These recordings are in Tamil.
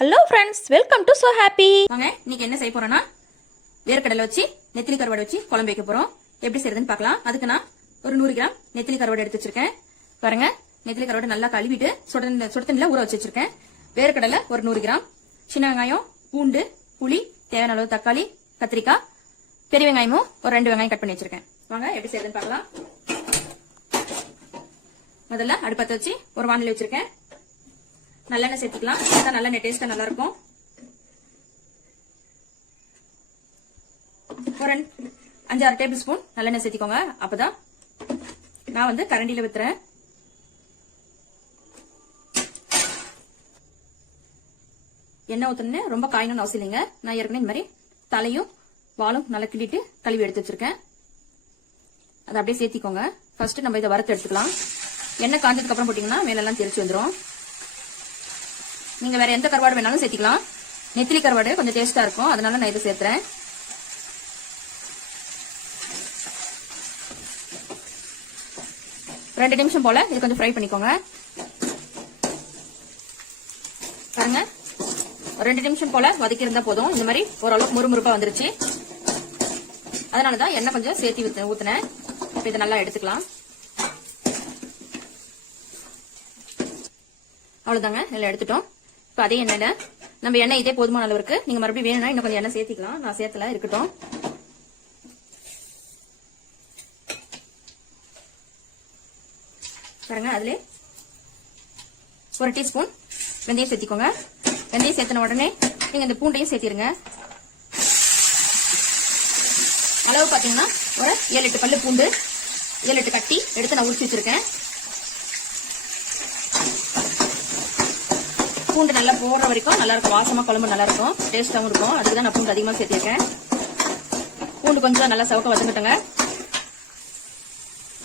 Hello friends welcome to so happy வாங்க இன்னைக்கு என்ன செய்ய போறோம்னா வேர்க்கடலை வச்சு நெத்திலி கருவாடு வச்சு குழம்பு வைக்க போறோம். எப்படி செய்யறதுன்னு பார்க்கலாம். அதுக்கு நான் ஒரு நூறு கிராம் நெத்திலி கருவாடு எடுத்து வச்சிருக்கேன். பாருங்க நெத்திலி கருவாடு நல்லா கழுவிட்டு சுட சுட தண்ணில ஊற வச்சு வச்சிருக்கேன். வேர்க்கடலை ஒரு நூறு கிராம். சின்ன வெங்காயம் பூண்டு புளி தேவையான அளவு தக்காளி கத்திரிக்காய் பெரிய வெங்காயமும் ஒரு ரெண்டு வெங்காயம் கட் பண்ணி வச்சிருக்கேன். வாங்க எப்படி செய்யறதுன்னு பார்க்கலாம். முதல்ல அடுப்பத்தை வச்சு ஒரு வானிலை வச்சிருக்கேன். நல்லெண்ணெய் சேர்த்துக்கலாம். அதான் நல்லெண்ணெய் டேஸ்டா நல்லா இருக்கும் ஒரு ரெண்டு- அஞ்சாறு டேபிள் ஸ்பூன் நல்லெண்ணெய் சேர்த்திக்கோங்க. அப்பதான் நான் வந்து கரண்டியில வித்துறேன் எண்ணெய் ஊத்தணுன்னு ரொம்ப காயணும்னு அவசியம் இல்லைங்க. நான் ஏற்கனவே இந்த மாதிரி தலையும் வாலும் நல்லா கிள்ளிட்டு கழுவி எடுத்து வச்சிருக்கேன். அதை அப்படியே சேர்த்திக்கோங்க. ஃபர்ஸ்ட் நம்ம இதை வறுத்து எடுத்துக்கலாம். எண்ணெய் காஞ்சதுக்கு அப்புறம் போட்டிங்கன்னா மேலெல்லாம் தெரிச்சு வந்துடும் நீங்க வேற எந்த கருவாடு வேணாலும் சேர்த்திக்கலாம். நெத்திலி கருவாடு கொஞ்சம் டேஸ்டா இருக்கும். அதனால நான் இதை சேர்த்துறேன். ரெண்டு நிமிஷம் போல இது கொஞ்சம் ஃப்ரை பண்ணிக்கோங்க. பாருங்க. ரெண்டு நிமிஷம் போல வதக்கி இருந்தா போதும். இந்த மாதிரி ஓரளவுக்கு முறுமுறுப்பா வந்துருச்சு. அதனாலதான் எண்ணெய் கொஞ்சம் சேர்த்து ஊத்து- ஊத்துனேன். இப்ப இதை நல்லா எடுத்துக்கலாம். அவ்வளவுதாங்க. நல்லா எடுத்துட்டோம். இப்போ அதே எண்ணெயில நம்ம எண்ணெய் இதே போதுமான அளவுக்கு நீங்க மறுபடியும் வேணும்னா இன்னும் கொஞ்சம் எண்ணெய் சேர்த்திக்கலாம். நான் சேர்த்தல இருக்கட்டும். பாருங்க அதுல ஒரு டீஸ்பூன் வெந்தயம் சேர்த்திக்கோங்க. வெந்தயம் சேர்த்தின உடனே நீங்க இந்த பூண்டையும் சேர்த்திருங்க. அளவு பாத்தீங்கன்னா ஒரு ஏழு எட்டு பல்லு பூண்டு ஏழு எட்டு கட்டி எடுத்து நான் உரிச்சு வச்சிருக்கேன். பூண்டு நல்லா போடுற வரைக்கும் நல்லா இருக்கும் வாசமா குழம்பு நல்லா இருக்கும் டேஸ்டாவும் இருக்கும். அதுக்கு தான் நான் பூண்டு அதிகமா சேர்த்திருக்கேன். பூண்டு கொஞ்சம் நல்லா சவக்க வதங்கட்டுங்க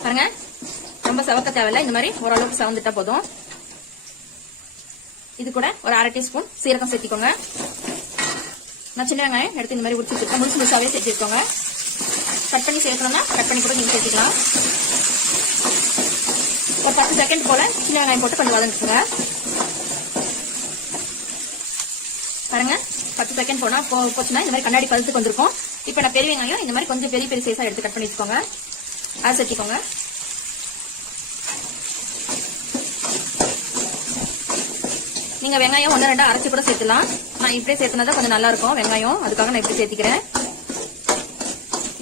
பாருங்க. ரொம்ப சவக்க தேவையில்ல. இந்த மாதிரி ஓரளவுக்கு சவந்துட்டா போதும். இது கூட ஒரு அரை டீஸ்பூன் சீரகம் சேர்த்திக்கோங்க. நான் சின்ன வெங்காயம் எடுத்து இந்த மாதிரி உரிச்சு வச்சிருக்கேன். முழுசு முழுசாவே சேர்த்திருக்கோங்க. கட் பண்ணி சேர்க்கணும்னா கட் பண்ணி கூட நீங்க சேர்த்துக்கலாம். ஒரு பத்து செகண்ட் போல சின்ன வெங்காயம் போட்டு கொஞ்சம் வதங்கிக்குங்க. பாருங்க. பத்து செகண்ட் போனா போச்சுன்னா இந்த மாதிரி கண்ணாடி பழுத்துக்கு வந்திருக்கும் இப்போ நான் பெரிய வெங்காயம் இந்த மாதிரி கொஞ்சம் பெரிய பெரிய சைஸா எடுத்து கட் பண்ணி வச்சுக்கோங்க. அதை சேர்த்துக்கோங்க. நீங்க வெங்காயம் ஒன்று ரெண்டா அரைச்சு கூட சேர்த்துலாம். நான் இப்படியே சேர்த்துனா கொஞ்சம் நல்லா இருக்கும் வெங்காயம். அதுக்காக நான் இப்படி சேர்த்துக்கிறேன்.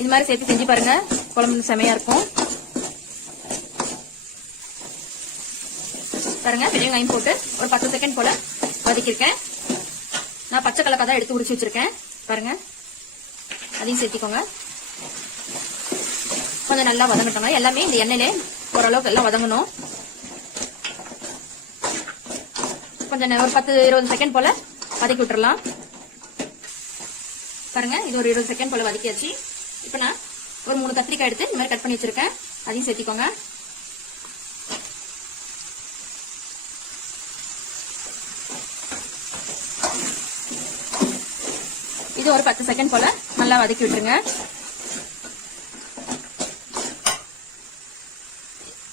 இது மாதிரி சேர்த்து செஞ்சு பாருங்க. குழம்பு செமையா இருக்கும். பாருங்க பெரிய வெங்காயம் போட்டு ஒரு பத்து செகண்ட் போல வதக்கியிருக்கேன். நான் பச்சை கலக்காய் தான் எடுத்து உரிச்சு வச்சிருக்கேன். பாருங்க. அதையும் சேர்த்திக்கோங்க. கொஞ்சம் நல்லா வதங்கட்டோங்க எல்லாமே இந்த எண்ணெயிலே ஓரளவுக்கு எல்லாம் வதங்கணும். கொஞ்சம் ஒரு பத்து இருபது செகண்ட் போல வதக்கி விட்டுறலாம். பாருங்க இது ஒரு இருபது செகண்ட் போல வதக்கியாச்சு. இப்போ நான் ஒரு மூணு கத்திரிக்காய் எடுத்து இந்த மாதிரி கட் பண்ணி வச்சிருக்கேன். அதையும் சேர்த்திக்கோங்க. இது ஒரு பத்து செகண்ட் போல நல்லா வதக்கி விட்டுருங்க.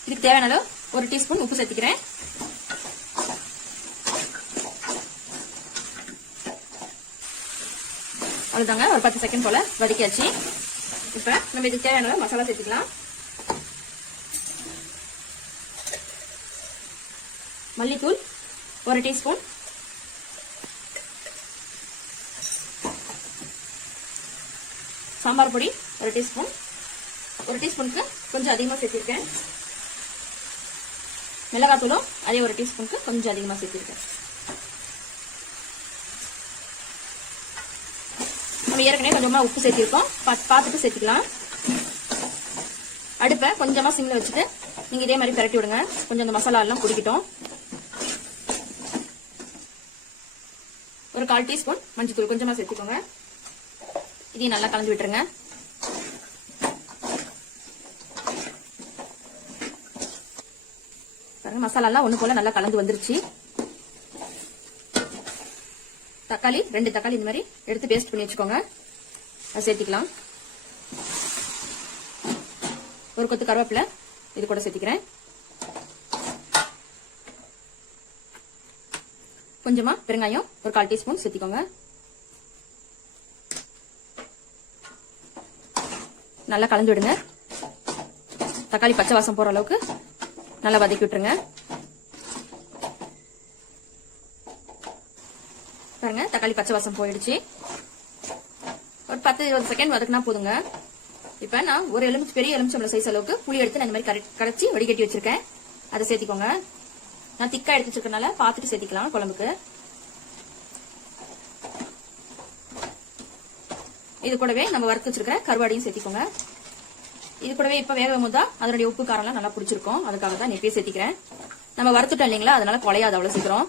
இதுக்கு தேவையான அளவு ஒரு டீஸ்பூன் உப்பு சேர்த்துக்கிறேன். அவ்வளோதாங்க ஒரு பத்து செகண்ட் போல வதக்கியாச்சு. இப்போ நம்ம இதுக்கு தேவையான அளவு மசாலா சேர்த்துக்கலாம். மல்லித்தூள் ஒரு டீஸ்பூன் சாம்பார் பொடி ஒரு டீஸ்பூன். ஒரு டீஸ்பூனுக்கு கொஞ்சம் அதிகமாக சேர்த்திருக்கேன். மிளகாத்தூளும் அதே ஒரு டீஸ்பூனுக்கு கொஞ்சம் அதிகமாக சேர்த்திருக்கேன். நம்ம ஏற்கனவே கொஞ்சமாக உப்பு சேர்த்திருக்கோம். பார்த்துட்டு சேர்த்துக்கலாம். அடுப்பை கொஞ்சமாக சிம்மில் வச்சுட்டு நீங்கள் இதே மாதிரி பிரட்டி விடுங்க. கொஞ்சம் அந்த மசாலா எல்லாம் குடிக்கட்டும் ஒரு கால் டீஸ்பூன் மஞ்சள் கொஞ்சமாக சேர்த்துக்கோங்க. இதையும் நல்லா கலந்து விட்டுருங்க. மசாலாலாம் மசாலா எல்லாம் ஒண்ணு போல நல்லா கலந்து வந்துருச்சு. தக்காளி ரெண்டு தக்காளி இந்த மாதிரி எடுத்து பேஸ்ட் பண்ணி வச்சுக்கோங்க. அதை சேர்த்திக்கலாம். ஒரு கொத்து கருவேப்பிலை இது கூட சேர்த்திக்கிறேன். கொஞ்சமா பெருங்காயம் ஒரு கால் டீஸ்பூன் சேர்த்திக்கோங்க. நல்லா கலந்து விடுங்க தக்காளி பச்சை வாசம் போற அளவுக்கு நல்லா வதக்கி விட்டுருங்க. பாருங்க தக்காளி பச்சை வாசம் போயிடுச்சு. ஒரு பத்து இருபது செகண்ட் வதக்குனா போதுங்க. இப்ப நான் ஒரு எலுமிச்சு பெரிய எலுமிச்சம்பளம் சைஸ் அளவுக்கு புளி எடுத்து நான் இந்த மாதிரி கரைச்சி வடிகட்டி வச்சிருக்கேன். அதை சேர்த்திக்கோங்க. நான் திக்கா எடுத்து வச்சிருக்கனால பார்த்துட்டு சேர்த்திக்கலாம் குழம்புக்கு. இது கூடவே நம்ம வறுத்து வச்சிருக்கிற கருவாடையும் சேர்த்திக்கோங்க. இது கூடவே இப்ப வேக போதா அதனுடைய உப்பு காரம்லாம் நல்லா பிடிச்சிருக்கும். அதுக்காக தான் நெப்பியே சேர்த்திக்கிறேன். நம்ம வறுத்துட்டோம் இல்லைங்களா? அதனால குலையாது அவ்வளவு சீக்கிரம்.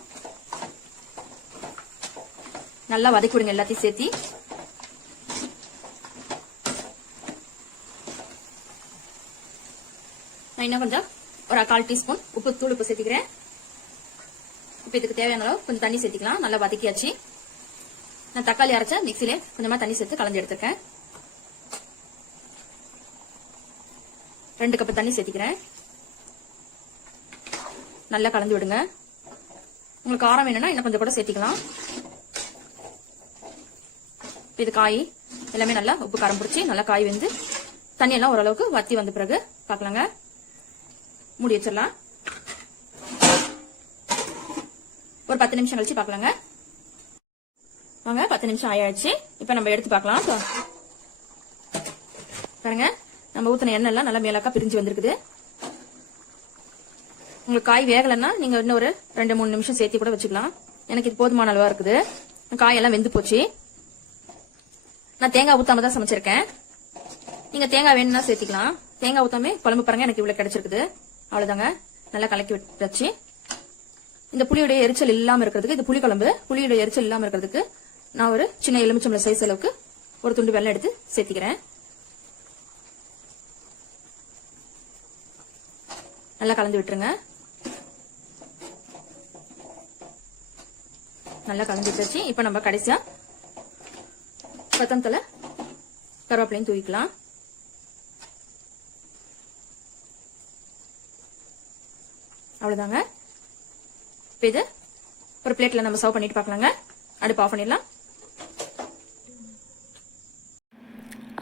நல்லா வதக்கி விடுங்க எல்லாத்தையும் சேர்த்தி. நான் இன்னும் கொஞ்சம் ஒரு கால் டீஸ்பூன் உப்பு தூள் உப்பு சேர்த்திக்கிறேன். இப்போ இதுக்கு தேவையான அளவு கொஞ்சம் தண்ணி சேர்த்திக்கலாம். நல்லா வதக்கியாச்சு. நான் தக்காளி அரைச்சா மிக்சிலே கொஞ்சமா தண்ணி சேர்த்து கலந்து எடுத்துருக்கேன். ரெண்டு கப் தண்ணி சேர்த்திக்கிறேன். நல்லா கலந்து விடுங்க. உங்களுக்கு காரம் வேணும்னா இன்னும் கொஞ்சம் கூட சேர்த்திக்கலாம். இது காய் எல்லாமே நல்லா உப்பு காரம் பிடிச்சி நல்லா காய் வெந்து தண்ணி எல்லாம் ஓரளவுக்கு வத்தி வந்த பிறகு பார்க்கலாங்க. மூடி வச்சிடலாம். ஒரு பத்து நிமிஷம் கழிச்சு பார்க்கலாங்க. வாங்க பத்து நிமிஷம் ஆயாச்சு. இப்ப நம்ம எடுத்து பார்க்கலாம். பாருங்க நம்ம ஊத்தின எண்ணெய் எல்லாம் நல்லா மேலாக்கா பிரிஞ்சு வந்திருக்குது. உங்களுக்கு காய் வேகலைன்னா நீங்க இன்னும் ஒரு ரெண்டு மூணு நிமிஷம் சேர்த்து கூட வச்சுக்கலாம். எனக்கு இது போதுமான அளவா இருக்குது. காயெல்லாம் வெந்து போச்சு. நான் தேங்காய் ஊத்தாம தான் சமைச்சிருக்கேன். நீங்க தேங்காய் வேணும்னா சேர்த்திக்கலாம். தேங்காய் ஊத்தாமே குழம்பு பாருங்க எனக்கு இவ்வளவு கிடைச்சிருக்குது. அவ்வளவுதாங்க. நல்லா கலக்கி வச்சு இந்த புளியோட எரிச்சல் இல்லாம இருக்கிறதுக்கு இது புளி குழம்பு புளியுடைய எரிச்சல் இல்லாம இருக்கிறதுக்கு நான் ஒரு சின்ன எலுமிச்சம்பளம் சைஸ் அளவுக்கு ஒரு துண்டு வெள்ளம் எடுத்து சேர்த்திக்கிறேன். நல்லா கலந்து விட்டுருங்க. நல்லா கலந்து விட்டுருச்சு இப்போ நம்ம கடைசியா கொத்தமல்லி கருவேப்பிலையும் தூவிக்கலாம். அவ்வளவுதாங்க. இப்போ இது ஒரு பிளேட்ல நம்ம சர்வ் பண்ணிட்டு பார்க்கலாங்க. அடுப்பு ஆஃப் பண்ணிடலாம்.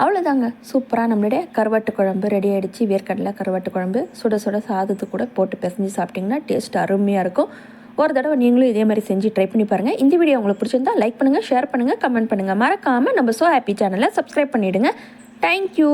அவ்வளோதாங்க சூப்பராக நம்மளுடைய கருவாட்டு குழம்பு ரெடி ஆகிடுச்சு வேர்க்கடலை கருவாட்டு குழம்பு சுட சுட சாதத்து கூட போட்டு பிசைஞ்சு சாப்பிட்டிங்கன்னா டேஸ்ட் அருமையாக இருக்கும். ஒரு தடவை நீங்களும் இதே மாதிரி செஞ்சு ட்ரை பண்ணி பாருங்கள் இந்த வீடியோ உங்களுக்கு பிடிச்சிருந்தா லைக் பண்ணுங்கள் ஷேர் பண்ணுங்கள் கமெண்ட் பண்ணுங்கள் மறக்காமல் நம்ம சோ ஹாப்பி சேனலை சப்ஸ்கிரைப் பண்ணிவிடுங்க தேங்க்யூ